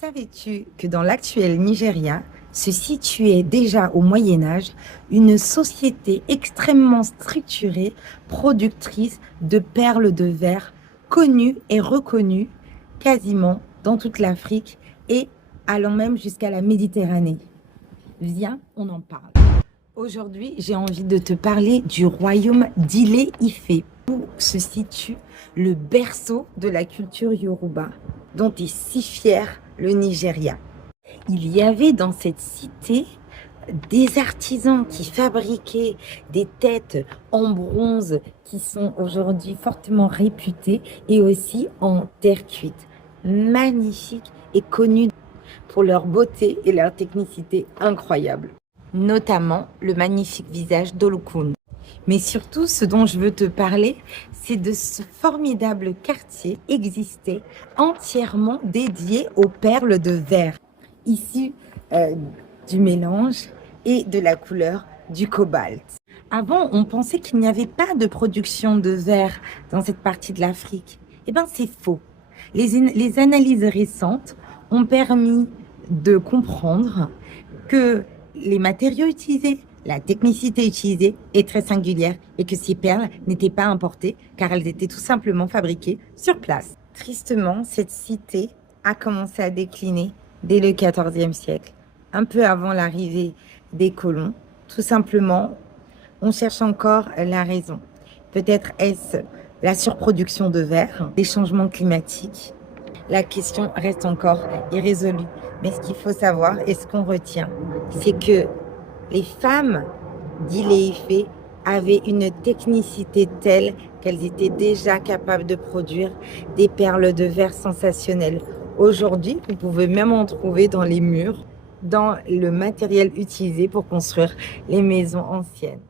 Savais-tu que dans l'actuel Nigeria se situait déjà au Moyen Âge une société extrêmement structurée, productrice de perles de verre, connue et reconnue quasiment dans toute l'Afrique et allant même jusqu'à la Méditerranée? Viens, on en parle. Aujourd'hui, j'ai envie de te parler du royaume d'Ile-Ife, où se situe le berceau de la culture Yoruba, dont est si fier le Nigeria. Il y avait dans cette cité des artisans qui fabriquaient des têtes en bronze qui sont aujourd'hui fortement réputées et aussi en terre cuite. Magnifiques et connus pour leur beauté et leur technicité incroyable, notamment le magnifique visage d'Olokun. Mais surtout, ce dont je veux te parler, c'est de ce formidable quartier existé entièrement dédié aux perles de verre, issues du mélange et de la couleur du cobalt. Avant, on pensait qu'il n'y avait pas de production de verre dans cette partie de l'Afrique. Eh bien, c'est faux. Les analyses récentes ont permis de comprendre que les matériaux utilisés, la technicité utilisée est très singulière et que ces perles n'étaient pas importées car elles étaient tout simplement fabriquées sur place. Tristement, cette cité a commencé à décliner dès le XIVe siècle, un peu avant l'arrivée des colons. Tout simplement, on cherche encore la raison. Peut-être est-ce la surproduction de verre, des changements climatiques. La question reste encore irrésolue. Mais ce qu'il faut savoir et ce qu'on retient, c'est que les femmes d'Ile-Ife avaient une technicité telle qu'elles étaient déjà capables de produire des perles de verre sensationnelles. Aujourd'hui, vous pouvez même en trouver dans les murs, dans le matériel utilisé pour construire les maisons anciennes.